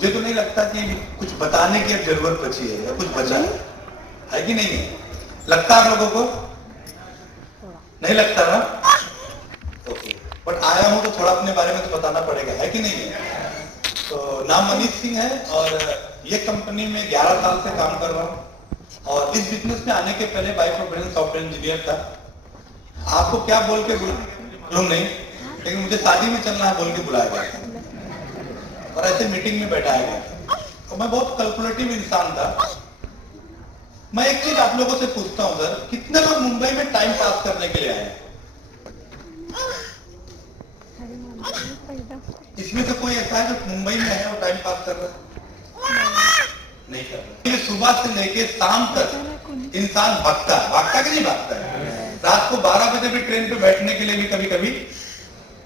मुझे तो नहीं लगता कि कुछ बताने की अब जरूरत बची है या कुछ बचा है कि नहीं है? लगता आप लोगों को? नहीं लगता ना? ओके, बट आया हूं तो थोड़ा अपने बारे में तो बताना पड़ेगा, है कि नहीं है? तो नाम मनीष सिंह है और ये कंपनी में 11 साल से काम कर रहा हूं और इस बिजनेस में आने के पहले बाय प्रोफेशन सॉफ्टवेयर इंजीनियर था। आपको क्या बोल के मालूम नहीं, लेकिन मुझे शादी में चलना है बोल के बुलाया गया और ऐसे मीटिंग में बैठाया गया और मैं बहुत कैलकुलेटिव इंसान था। मैं एक चीज आप लोगों से पूछता हूं सर, कितने लोग मुंबई में टाइम पास करने के लिए आए हैं? इसमें से कोई ऐसा है जो मुंबई में है और टाइम पास कर रहा है? नहीं कर रहा। सुबह से लेके शाम तक इंसान भागता कि नहीं भागता है? रात को 12 बजे भी ट्रेन पे बैठने के लिए भी कभी कभी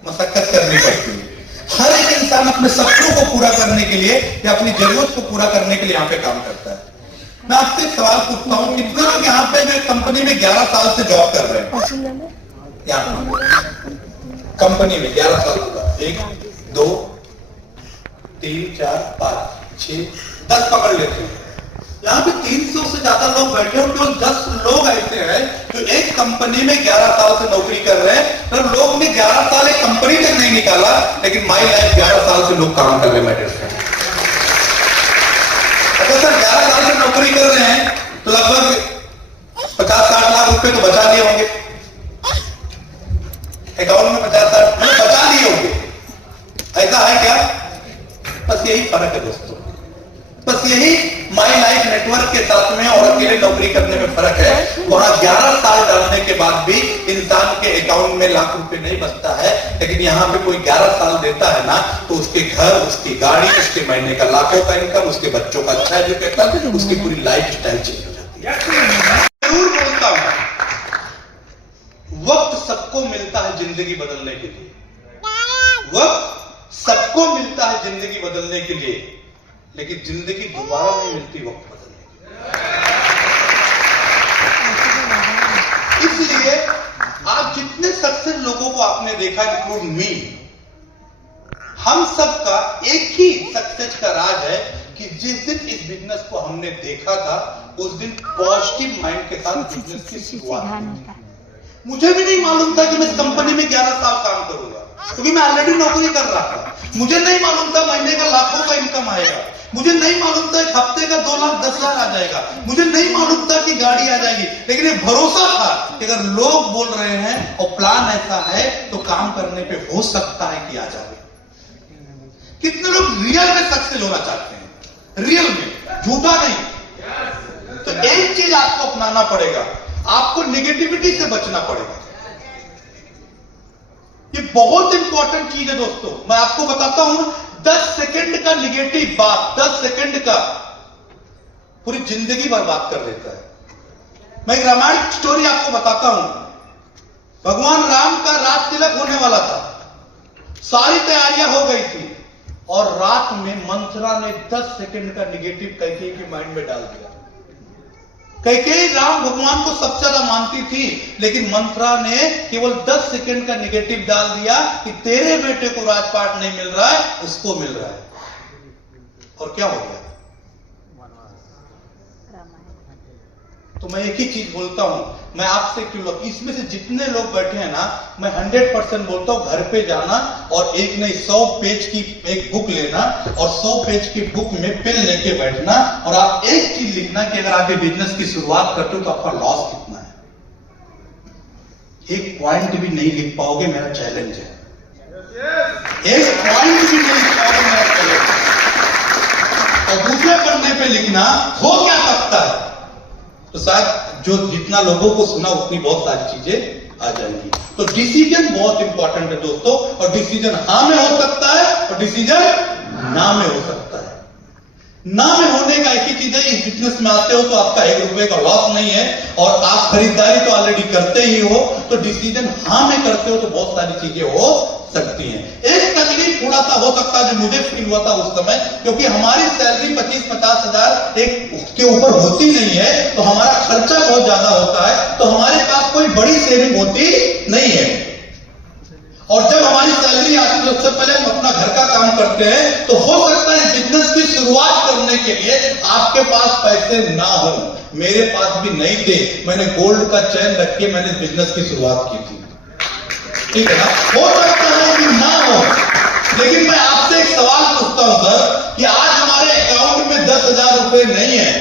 मशक्कत करनी पड़ती है। हर एक इंसान अपने सपनों को पूरा करने के लिए या अपनी जरूरत को पूरा करने के लिए यहाँ पे काम करता है। मैं आपसे एक सवाल पूछता हूँ, कितने लोग यहाँ पे जो कंपनी में 11 साल से जॉब कर रहे हैं? यहाँ कंपनी में 11 साल होगा, 1 2 3 4 5 6 10 पकड़ लेते हैं। यहाँ पे 300 से ज्यादा लोग बैठे और केवल 10 लोग ऐसे हैं जो एक कंपनी में 11 साल से नौकरी कर रहे हैं। तो लोग ने 11 साल एक कंपनी तक नहीं निकाला, लेकिन माई लाइफ 11 साल से लोग काम कर रहे हैं। अगर सर 11 साल से नौकरी कर रहे हैं तो लगभग 50-60 लाख रुपए तो बचा लिए होंगे अकाउंट में, 50-60 बचा लिए होंगे। ऐसा है क्या? बस यही फर्क है दोस्तों, बस यही माई लाइफ नेटवर्क के साथ में और अकेले नौकरी करने में फर्क है। वहां 11 साल डालने के बाद भी इंसान के अकाउंट में लाख रुपए नहीं बचता है, लेकिन यहाँ पे कोई 11 साल देता है ना तो उसके घर, उसकी गाड़ी, उसके महीने का लाखों का इनकम, उसके बच्चों का अच्छा एजुकेशन, उसकी पूरी लाइफ स्टाइल चेंज हो जाती है। जरूर बोलता हूं, वक्त सबको मिलता है जिंदगी बदलने के लिए, वक्त सबको मिलता है जिंदगी बदलने के लिए, लेकिन जिंदगी दोबारा नहीं मिलती वक्त बदलने के लिए। इसलिए आज जितने सक्सेस लोगों को आपने देखा, इंक्लूड मी, हम सबका एक ही सक्सेस का राज है कि जिस दिन इस बिजनेस को हमने देखा था उस दिन पॉजिटिव माइंड के साथ बिजनेस की शुरुआत। मुझे भी नहीं मालूम था कि मैं इस कंपनी में 11 साल काम करूंगा, क्योंकि मैं ऑलरेडी नौकरी कर रहा था। मुझे नहीं मालूम था महीने का लाखों का इनकम आएगा, मुझे नहीं मालूम था एक हफ्ते का 2,10,000 आ जाएगा, मुझे नहीं मालूम था कि गाड़ी आ जाएगी, लेकिन ये भरोसा था कि अगर लोग बोल रहे हैं और प्लान ऐसा है तो काम करने पे हो सकता है कि आ जाए। कितने लोग रियल में सक्सेस होना चाहते हैं? रियल में, झूठा नहीं। तो एक चीज आपको अपनाना पड़ेगा, आपको नेगेटिविटी से बचना पड़ेगा। ये बहुत इंपॉर्टेंट चीज है दोस्तों। मैं आपको बताता हूं, 10 सेकंड का नेगेटिव बात, 10 सेकंड का पूरी जिंदगी बर्बाद कर देता है। मैं एक रामायण स्टोरी आपको बताता हूं। भगवान राम का राज तिलक होने वाला था, सारी तैयारियां हो गई थी और रात में मंथरा ने 10 सेकंड का नेगेटिव कैकेयी के माइंड में डाल दिया। कैकेयी राम भगवान को सबसे ज्यादा मानती थी, लेकिन मंथरा ने केवल 10 सेकंड का नेगेटिव डाल दिया कि तेरे बेटे को राजपाट नहीं मिल रहा है, उसको मिल रहा है। और क्या हो गया? तो मैं एक ही चीज बोलता हूं, मैं आपसे क्यों लोग, इसमें से जितने लोग बैठे हैं ना, मैं 100% बोलता हूं, घर पे जाना और एक नहीं 100 पेज की एक बुक लेना और 100 पेज की बुक में पेन लेके बैठना और आप एक चीज लिखना कि अगर आप ये बिजनेस की शुरुआत करते हो तो आपका लॉस कितना है। एक पॉइंट भी नहीं लिख पाओगे, मेरा चैलेंज है। एक पॉइंट भी नहीं लिख पाओगे, मेरा चैलेंज है। और दूसरे पन्ने पे लिखना हो क्या सकता है, तो शायद जो जितना लोगों को सुना उतनी बहुत सारी चीजें आ जाएंगी। तो डिसीजन बहुत इंपॉर्टेंट है दोस्तों, और डिसीजन हां में हो सकता है और डिसीजन ना में हो सकता है। ना में होने का एक ही चीज है, इस बिजनेस में आते हो तो आपका 1 रुपए का लॉस नहीं है और आप खरीदारी तो ऑलरेडी करते ही हो, तो डिसीजन हां में करते हो तो बहुत सारी चीजें हो सकती हैं। एक तकलीफ थोड़ा सा हो सकता है जो मुझे फील हुआ था उस समय, क्योंकि हमारी सैलरी 25-50 हजार एक उसके ऊपर होती नहीं है, तो हमारा खर्चा बहुत ज्यादा होता है, तो हमारे पास कोई बड़ी सेविंग होती नहीं है। और जब हमारी सैलरी आती है तो सबसे पहले हम अपना घर का काम करते हैं, तो हो सकता है बिजनेस की शुरुआत करने के लिए आपके पास पैसे ना हो, मेरे पास भी नहीं थे, मैंने गोल्ड का चैन रख के मैंने बिजनेस की शुरुआत की थी, ठीक है ना। हो सकता है कि ना हो, लेकिन मैं आपसे एक सवाल पूछता हूं सर कि आज हमारे अकाउंट में 10,000 रुपए नहीं है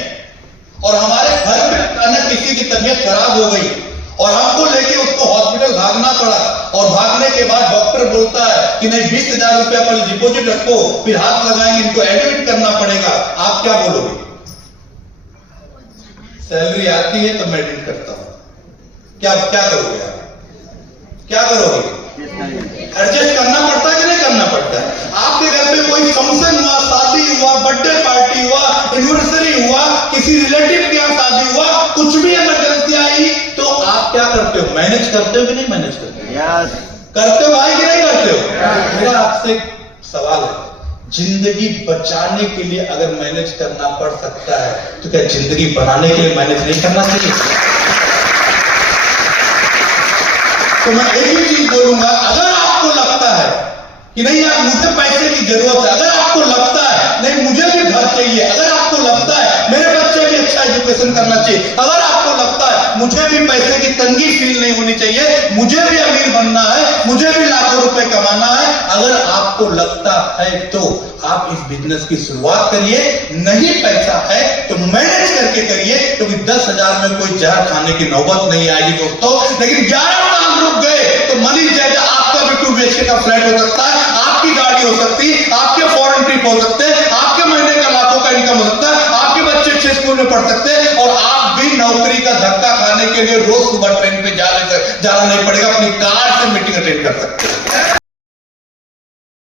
और हमारे घर में अचानक किसी की तबीयत खराब हो गई और हमको लेके उसको हॉस्पिटल भागना पड़ा और भागने के बाद डॉक्टर बोलता है कि नहीं 20,000 रुपया पहले डिपॉजिट रखो, फिर हाथ लगाएंगे, इनको एडमिट करना पड़ेगा, आप क्या बोलोगे? सैलरी आती है तो मैं एडमिट करता हूं, क्या करोगे आप? क्या करोगे? एडजस्ट करना पड़ता है कि नहीं करना पड़ता है? आपके घर पे कोई फंक्शन हुआ, शादी हुआ, बर्थडे पार्टी हुआ, एनिवर्सरी हुआ, किसी रिलेटिव के यहाँ शादी हुआ, कुछ भी इमरजेंसी आई तो आप क्या करते हो? मैनेज करते हो कि नहीं मैनेज करते हो? yes. करते हो भाई कि नहीं करते हो? yes. मेरा आपसे सवाल है, जिंदगी बचाने के लिए अगर मैनेज करना पड़ सकता है तो क्या जिंदगी बनाने के लिए मैनेज नहीं करना चाहिए? तो मैं एक ही चीज बोलूंगा, अगर आपको लगता है कि नहीं यार मुझे पैसे की जरूरत है, अगर आपको लगता है नहीं मुझे भी घर चाहिए, अगर आपको लगता है मेरे बच्चे भी अच्छा एजुकेशन करना चाहिए, अगर आपको लगता है मुझे भी पैसे की तंगी फील नहीं होनी चाहिए, मुझे भी अमीर बनना है, मुझे भी लाखों रुपए कमाना है, अगर आपको लगता है तो आप इस बिजनेस की शुरुआत करिए। नहीं पैसा है तो मैनेज करके करिए, क्योंकि 10,000 में कोई जहर खाने की नौबत नहीं आएगी दोस्तों। लेकिन 11 साल रुक गए तो मनी जायजा आपका भी 2 BHK का फ्लैट हो सकता है, आपकी गाड़ी हो सकती है, आपके फॉरेन ट्रिप हो सकते हैं, आपके महीने का लाखों का इनकम हो सकता है, आपके बच्चे अच्छे स्कूल में पढ़ सकते हैं और आप भी नौकरी का धक्का खाने के लिए रोज सुबह ट्रेन पे जाना नहीं पड़ेगा, अपनी कार से मीटिंग अटेंड कर सकते हैं।